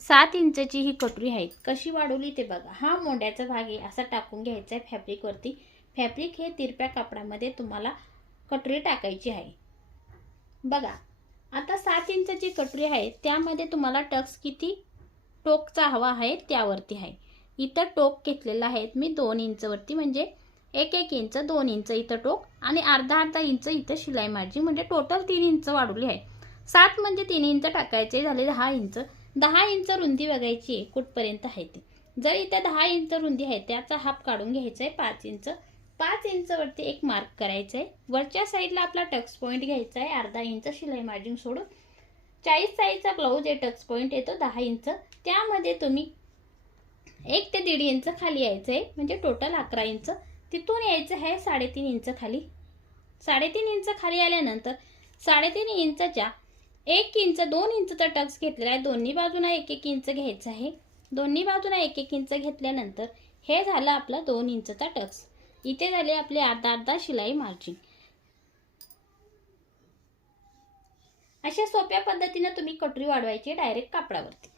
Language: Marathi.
7 इंचची ही कटोरी आहे. कशी वाढवली ते बघा. हा मोंड्याचा भाग आहे असा टाकून घ्यायचा आहे फॅब्रिकवरती. फॅब्रिक हे तिरप्या कापडामध्ये तुम्हाला कटोरी टाकायची आहे. बघा आता 7 इंचची कटोरी आहे, त्यामध्ये तुम्हाला टक्स किती टोकचा हवा आहे त्यावरती आहे. इथं टोक घेतलेला आहे मी 2 इंचवरती, म्हणजे 1-1 इंच 2 इंच इथं टोक आणि अर्धा इंच इथं शिलाई मार्जिन, म्हणजे टोटल 3 इंच वाढवली आहे. 7 म्हणजे 3 इंच टाकायचे झाले 10 इंच. 10 इंच रुंदी बघायची आहे कुठपर्यंत आहे ते. जर इथं 10 इंच रुंदी आहे त्याचा हाफ काढून घ्यायचा आहे 5 इंच. 5 इंचवरती एक मार्क करायचा आहे. वरच्या साईडला आपला टक्स पॉईंट घ्यायचा आहे अर्धा इंच शिलाई मार्जिन सोडून. 40 साईजचा ब्लाऊज आहे, टक्स पॉईंट येतो 10 इंच. त्यामध्ये तुम्ही 1 ते 1.5 इंच खाली यायचं आहे, म्हणजे टोटल 11 इंच. तिथून यायचं आहे 3.5 इंच खाली. 3.5 इंच खाली आल्यानंतर 3.5 इंचच्या 1 इंच 2 इंचचा टक्स घेतलेला आहे. दोन्ही बाजूला 1-1 इंच घ्यायचं आहे. दोन्ही बाजूला 1-1 इंच घेतल्यानंतर हे झालं आपला 2 इंचचा टक्स. इथे झाले आपले अर्धा शिलाई मार्जिन. अशा सोप्या पद्धतीने तुम्ही कटोरी वाढवायची डायरेक्ट कापडावरती.